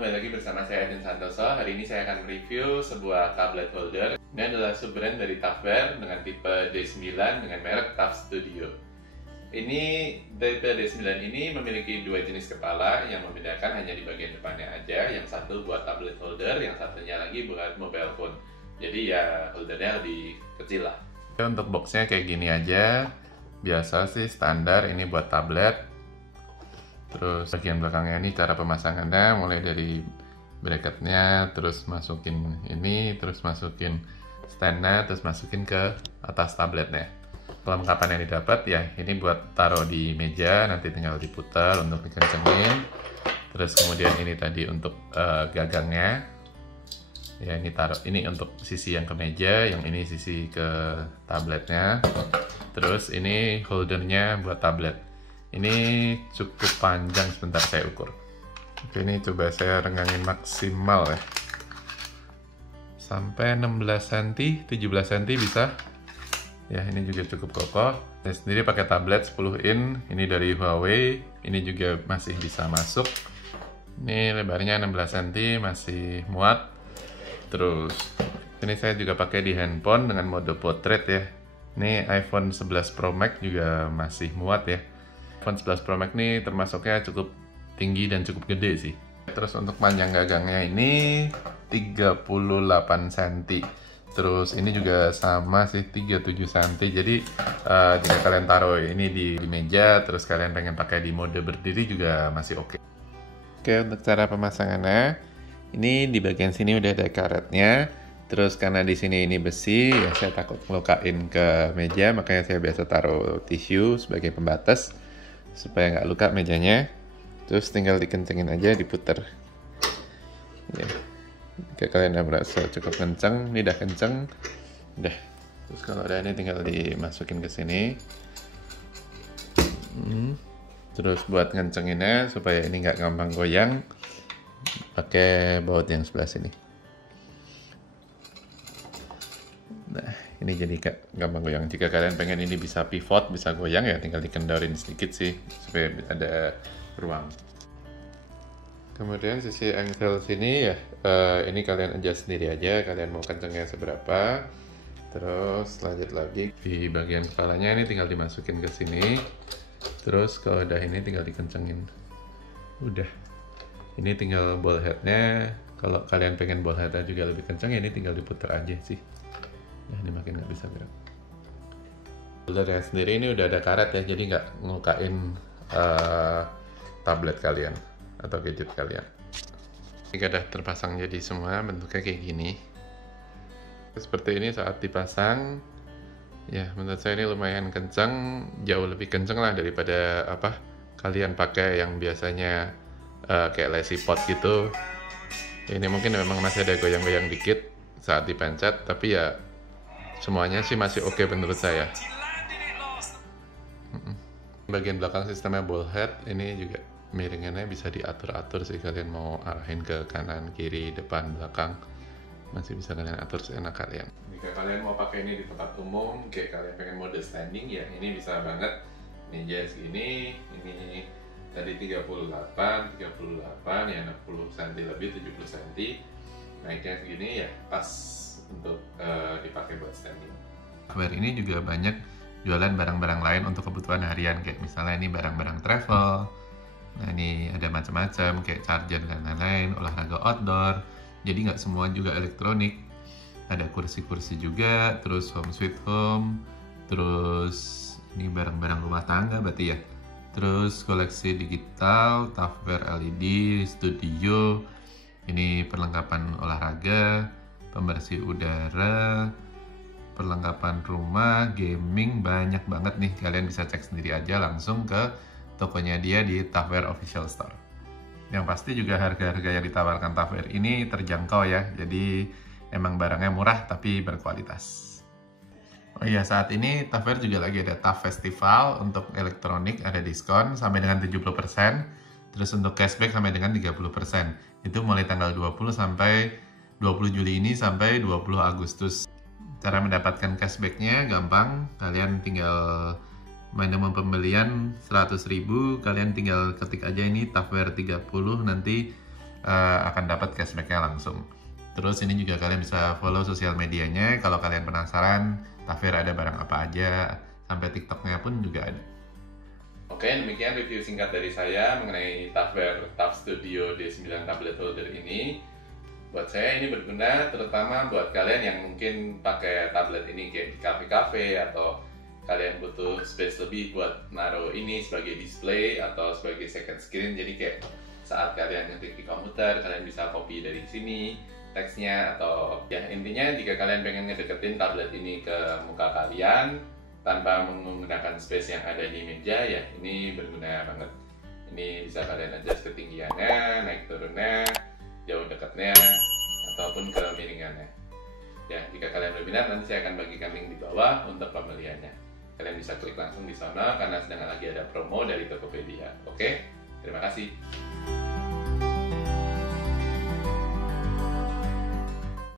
kembali lagi bersama saya Edwin Santoso. Hari ini saya akan review sebuah tablet holder. Ini adalah sub-brand dari Tavware dengan tipe D9 dengan merek TAF Studio. Ini tipe D9 ini memiliki dua jenis kepala yang membedakan hanya di bagian depannya aja. Yang satu buat tablet holder, yang satunya lagi buat mobile phone. Jadi ya holdernya lebih kecil lah. Untuk boxnya kayak gini aja. Biasa sih standar, ini buat tablet. Terus bagian belakangnya ini cara pemasangannya mulai dari bracketnya, terus masukin ini, terus masukin standnya, terus masukin ke atas tabletnya. Perlengkapan yang didapat ya ini buat taruh di meja, nanti tinggal diputar untuk dikencengin. Terus kemudian ini tadi untuk gagangnya. Ya ini taruh, ini untuk sisi yang ke meja, yang ini sisi ke tabletnya. Terus ini holdernya buat tablet. Ini cukup panjang, sebentar saya ukur. Oke, ini coba saya renggangin maksimal ya. Sampai 16 cm, 17 cm bisa. Ya, ini juga cukup kokoh. Saya sendiri pakai tablet 10 in, ini dari Huawei. Ini juga masih bisa masuk. Ini lebarnya 16 cm, masih muat. Terus, ini saya juga pakai di handphone dengan mode portrait ya. Ini iPhone 11 Pro Max juga masih muat ya. iPhone 11 Pro Max ini termasuknya cukup tinggi dan cukup gede sih. Terus untuk panjang gagangnya ini 38 cm. Terus ini juga sama sih 37 cm. Jadi jika kalian taruh ini di meja, terus kalian pengen pakai di mode berdiri juga masih oke. Oke, untuk cara pemasangannya, ini di bagian sini udah ada karetnya. Terus karena di sini ini besi, ya saya takut ngelukain ke meja, makanya saya biasa taruh tisu sebagai pembatas supaya nggak luka mejanya. Terus tinggal dikencengin aja, diputer ya. Jika kalian udah merasa cukup kenceng, ini udah kenceng, udah. Terus kalau udah ini tinggal dimasukin ke sini. Terus buat ngencenginnya supaya ini nggak gampang goyang, pakai baut yang sebelah sini. Nah, ini jadi gampang goyang. Jika kalian pengen ini bisa pivot, bisa goyang ya tinggal dikendorin sedikit sih supaya ada ruang. Kemudian sisi angsel sini ya, ini kalian adjust sendiri aja, kalian mau kencengnya seberapa. Terus lanjut lagi di bagian kepalanya ini tinggal dimasukin ke sini. Terus kalau udah ini tinggal dikencengin. Udah. Ini tinggal ball headnya. Kalau kalian pengen ball headnya juga lebih kenceng, ini tinggal diputar aja sih. Ya, ini makin nggak bisa gerak. Holdernya sendiri ini udah ada karet ya, jadi nggak ngelukain tablet kalian atau gadget kalian. Jika udah terpasang jadi semua, bentuknya kayak gini. Seperti ini saat dipasang, ya menurut saya ini lumayan kencang, jauh lebih kencang lah daripada kalian pakai yang biasanya kayak lazy pot gitu. Ini mungkin memang masih ada goyang-goyang dikit saat dipencet, tapi ya semuanya sih masih oke menurut saya. Bagian belakang sistemnya ball head, ini juga miringannya bisa diatur-atur sih, kalian mau arahin ke kanan, kiri, depan, belakang, masih bisa kalian atur seenak kalian. Jika kalian mau pakai ini di tempat umum, kayak kalian pengen mode standing ya, ini bisa banget. Meja segini, ini tadi 38 ya 60 cm lebih, 70 cm. Naiknya segini ya pas untuk dipakai buat standing. Tavware ini juga banyak jualan barang-barang lain untuk kebutuhan harian, kayak misalnya ini barang-barang travel. Nah ini ada macam-macam kayak charger dan lain-lain, olahraga outdoor. Jadi nggak semua juga elektronik. Ada kursi-kursi juga, terus home sweet home, terus ini barang-barang rumah tangga berarti ya. Terus koleksi digital, Tavware LED, studio. Ini perlengkapan olahraga, pembersih udara, perlengkapan rumah, gaming, banyak banget nih. Kalian bisa cek sendiri aja langsung ke tokonya dia di Tavware Official Store. Yang pasti juga harga-harga yang ditawarkan Tavware ini terjangkau ya. Jadi emang barangnya murah tapi berkualitas. Oh iya, saat ini Tavware juga lagi ada TAF Festival untuk elektronik, ada diskon sampai dengan 70%. Terus untuk cashback sampai dengan 30%. Itu mulai tanggal 20 sampai 20 Juli ini sampai 20 Agustus. Cara mendapatkan cashbacknya gampang, kalian tinggal minimum pembelian 100.000, kalian tinggal ketik aja ini Tavware 30, nanti akan dapat cashbacknya langsung. Terus ini juga kalian bisa follow sosial medianya kalau kalian penasaran Tafir ada barang apa aja, sampai TikToknya pun juga ada. Oke, demikian review singkat dari saya mengenai Tafir TAF Studio D9 tablet holder ini. Buat saya ini berguna terutama buat kalian yang mungkin pakai tablet ini kayak di kafe-kafe, atau kalian butuh space lebih buat naruh ini sebagai display atau sebagai second screen. Jadi kayak saat kalian ngetik di komputer, kalian bisa copy dari sini teksnya, atau ya intinya jika kalian pengen ngedeketin tablet ini ke muka kalian tanpa menggunakan space yang ada di meja, ya ini berguna banget. Ini bisa kalian adjust ketinggiannya, naik turunnya, jauh dekatnya, ataupun kemiringannya. Ya, jika kalian berminat nanti saya akan bagikan link di bawah untuk pembeliannya. Kalian bisa klik langsung di sana karena sedang lagi ada promo dari Tokopedia. Oke, terima kasih.